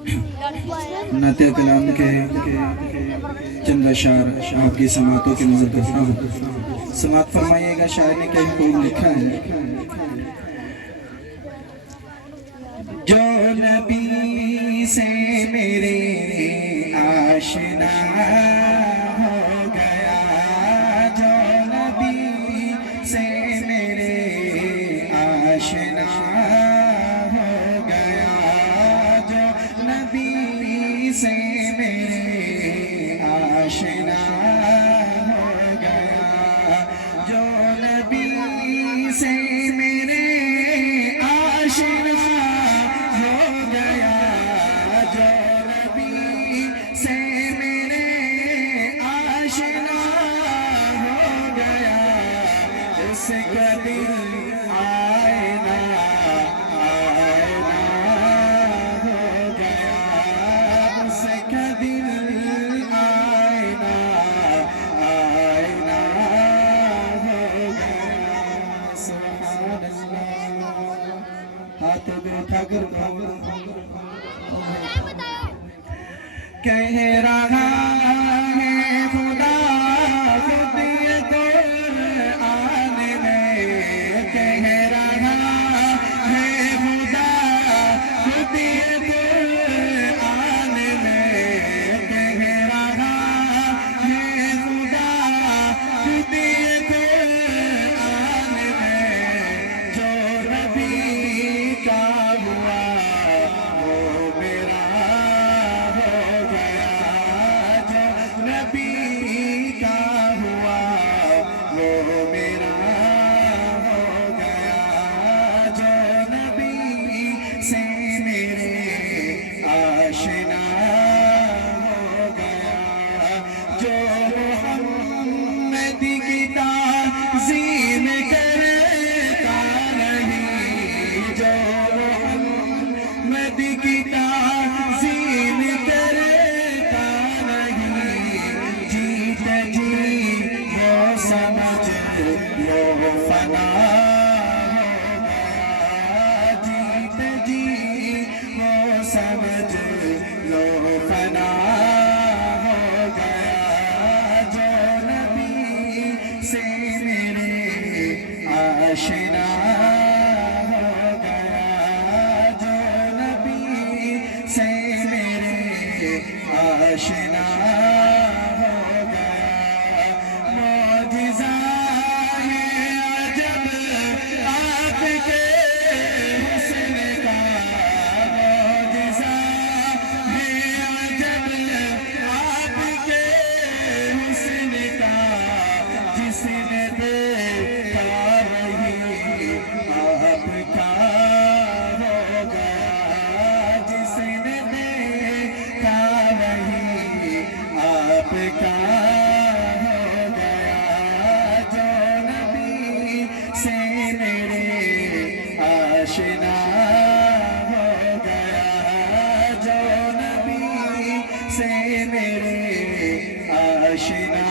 نعت کلام کے چند اشعار آپ کی سماعتوں کی نظر کرتا ہوں. سماعت فرمائیے گا. شاعر نے کیا خوب لکھا ہے. جو نبی سے میرے آشنا ہو گیا, جو نبی سے میرے آشنا ہو گیا, جو نبی سے میرے آشنا ہو گیا, جو نبی سے میرے آشنا ہو گیا, جو نبی سے میرے آشنا ہو گیا, اس کا دل آئینہ آئینہ ہو گیا, اس کا دل آئینہ آئینہ ہو گیا. سبحان اللہ. ہاتھ بھی اٹھا کر کہہ رہا ہے خدا خود یہ قرآن میں, کہہ رہا ہے خدا خود یہ قرآن میں, کہہ رہا ہے خدا خود یہ قرآن میں, جو نبی کا ہوا وہ میرا ہو گیا, جو نبی کا ہوا وہ میرا ہو گیا, جو نبی سے میرے آشنا ہو گیا, جو محمد کی تعظیم کرتا نہیں, جو محمد کی تعظیم کرتا نہیں, جیتے جی وہ سمجھ لو فنا ہو گیا, جیتے جی وہ سمجھ لو فنا ہو گیا, جو نبی سے میرے آشنا ہو گیا, جو نبی سے میرے آشنا ہو گیا. معجزہ ہے عجب آپ کے حسن کا, معجزہ ہے عجب آپ کے حسن کا, جس نے دیکھا وہی آپ کا ہو گیا, جس نے دیکھا وہی آپ کا ہو گیا, جو نبی سے میرے آشنا ہو گیا, جو نبی سے میرے آشنا